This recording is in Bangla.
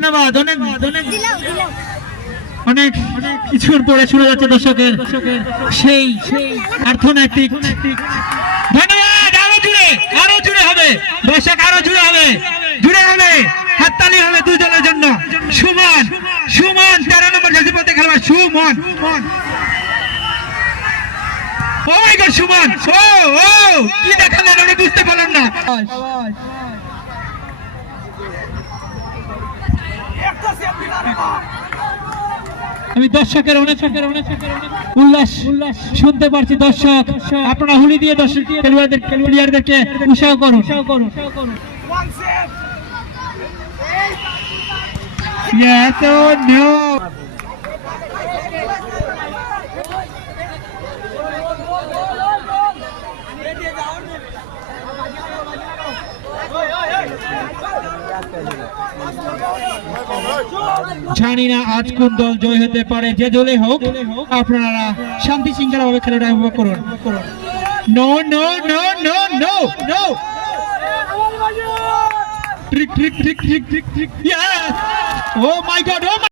ধন্যবাদ। অনেক অনেক কিছুর পরে শুরু যাচ্ছে দর্শকের সেই অর্থনৈতিক। ধন্যবাদ। আরো জুড়ে হবে দর্শক, আরো জুড়ে হবে হাততালি হবে দুজনের জন্য। সুমন 13 নম্বর জার্সি পরে খেলোয়াড় সুমন। ও মাই গড সুমন, ও কি দেখালেন আমি বুঝতে পারলাম না। আমি দর্শকের অনেক উল্লাস শুনতে পারছি। দর্শক আপনারা হুলি দিয়ে দর্শক প্লেয়ারদেরকে উৎসাহ করুন। Yes or no? জানি না আজ কোন দল জয় হতে পারে, যে দলে হোক আপনারা শান্তি শৃঙ্খলা ভাবে খেলাটা উপভোগ করুন। No no no no no no trick. Yes. Oh my God.